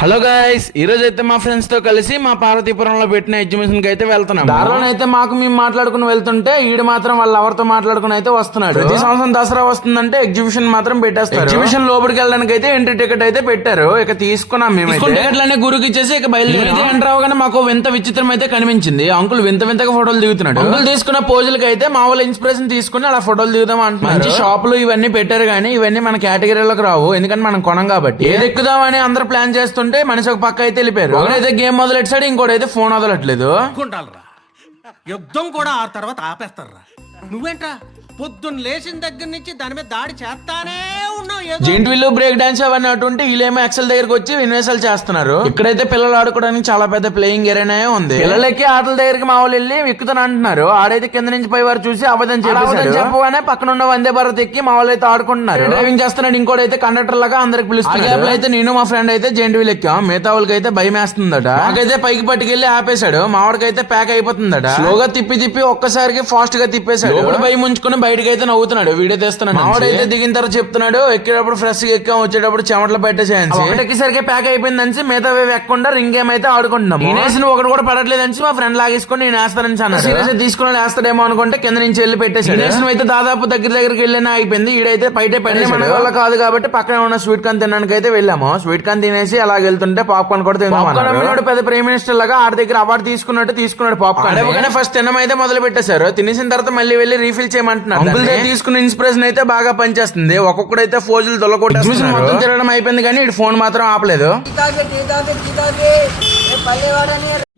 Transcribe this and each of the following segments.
Hello guys, ఈ రోజు అయితే మా ఫ్రెండ్స్ తో కలిసి మా పార్వతీపురంలో పెట్టిన ఎగ్జిబిషన్ కి అయితే వెళ్తున్నాం. దారిలో అయితే మేము మాట్లాడుకుని వెళ్తుంటే ఈడు మాత్రం వాళ్ళ ఎవరితో మాట్లాడుకుని అయితే వస్తున్నాడు. ప్రతి సంవత్సరం దసరా వస్తుందంటే ఎగ్జిబిషన్ మాత్రం పెట్టేస్తారు. ఎగ్జిబిషన్ లోపలికి వెళ్ళడానికి అయితే ఎంట్రీ టికెట్ అయితే పెట్టారు. ఇక తీసుకున్నాం మేము టికెట్లన్నీ గురుకి ఇచ్చేసి ఇక బయలుదేరి ఎంటర్ అవగానే మాకు వింత విచిత్రం అయితే కనిపించింది. అంకుల్ వింత వింతగా ఫోటోలు దిగుతున్నాడు. అంకుల్ తీసుకున్న పోజులకి అయితే మా వాళ్ళ ఇన్స్పిరేషన్ తీసుకుని అలా ఫోటోలు దిగుదాం అంటున్నారు. మంచి షాపులు ఇవన్నీ పెట్టారు కానీ ఇవన్నీ మన కేటగిరీలోకి రావు, ఎందుకంటే మనం కొనం కాబట్టి. ఏది ఎక్కుదామని అందరూ ప్లాన్ చేస్తుంటే మనిషి ఒక పక్క అయితే వెళ్ళిపోయారు. ఒకడైతే గేమ్ మొదలెట్టాడు, ఇంకోటైతే ఫోన్ వదలట్లేదు. యుద్ధం కూడా ఆ తర్వాత ఆపేస్తారా? నువ్వేంట్రా పొద్దున్న లేచిన దగ్గర నుంచి దాని మీద దాడి చేస్తానే ఉన్నావు. జెంట్ వీల్, బ్రేక్ డాన్స్ అవన్నీ అటుంటే వీళ్ళేమో ఎక్సెల్ దగ్గరకు వచ్చి ఇన్వెస్టల్ చేస్తున్నారు. ఇక్కడైతే పిల్లలు ఆడుకోవడానికి చాలా పెద్ద ప్లేయింగ్ ఏరియానే ఉంది. పిల్లలకి ఆటల దగ్గరికి మా వాళ్ళు వెళ్ళి ఎక్కుతాను అంటున్నారు. ఆడైతే కింద నుంచి పై వారు చూసి అవదని చెప్పగానే పక్కన ఉన్న వందే భారత్ ఎక్కి మా వాళ్ళు అయితే ఆడుకుంటున్నారు. డ్రైవింగ్ చేస్తున్నాడు, ఇంకోటైతే కండక్టర్ లాగా అందరికి పిలుస్తున్నారు. అయితే నేను మా ఫ్రెండ్ అయితే జెంట్ వీల్ ఎక్కాం. మిగతా వాళ్ళకి అయితే భయం వేస్తుందట. నాకైతే పైకి పట్టుకెళ్లి ఆపేశాడు. మావాడికైతే ప్యాక్ అయిపోతుందట. స్లోగా తిప్పి ఒక్కసారికి ఫాస్ట్ గా తిప్పేశాడు. భయం ఉంచుకుని బయటకి అయితే నవ్వుతున్నాడు. వీడియో తీస్తున్నాడు. మావాడైతే దిగిన తర్వాత చెప్తున్నాడు, ఎక్కేటప్పుడు ఫ్రెష్ గా ఎక్కాం, వచ్చేటప్పుడు చెమటలు పెట్టేసేయండి. ఎక్కేసరికి ప్యాక్ అయిపోయిందని మిగతా ఎక్కకుండా రింగ్ గేమ్ అయితే ఆడుకుంటున్నాం. నేనేసి ఒకటి కూడా పడట్లేదని మా ఫ్రెండ్ లాగేసుకుని నేను వేస్తానని అన్నాడు. సీరియస్ తీసుకుని వేస్తాడేమో అనుకుంటే కింద నుంచి వెళ్ళి పెట్టేసాడు. అయితే దాదాపు దగ్గరికి వెళ్ళినా అయిపోయింది. ఈడైతే బయట పడి మన వల్ల కాదు కాబట్టి పక్కన ఉన్న స్వీట్ కార్న్ తినడానికి అయితే వెళ్ళాము. స్వీట్ కార్న్ తినేసి అలా వెళ్తుంటే పాప్కార్న్ కూడా తిన్నాడు. పెద్ద ప్రైమ్ మినిస్టర్ లాగా ఆడి దగ్గర అవార్డు తీసుకున్నాడు పాప్కార్న్. ఫస్ట్ తినడం అయితే మొదలు పెట్టేశారు. తినేసిన తర్వాత మళ్ళీ వెళ్ళి రీఫిల్ చేయమంటున్నారు. తీసుకున్న ఇన్స్పిరేషన్ అయితే బాగా పనిచేస్తుంది. ఒక్కొక్కడైతే ఫోజులు దొల్లకొట్టేస్తున్నారు. మొత్తం తిరగడం అయిపోయింది కానీ ఇటు ఫోన్ మాత్రం ఆపలేదు.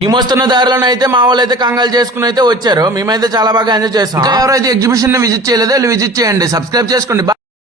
ఈ వస్తున్న దారిలోనే అయితే మా వాళ్ళు అయితే కంగాలు చేసుకుని అయితే వచ్చారు. మేమైతే చాలా బాగా ఎంజాయ్ చేస్తాం. ఎవరైతే ఎగ్జిబిషన్ విజిట్ చేయలేదో విజిట్ చేయండి, సబ్స్క్రైబ్ చేసుకోండి.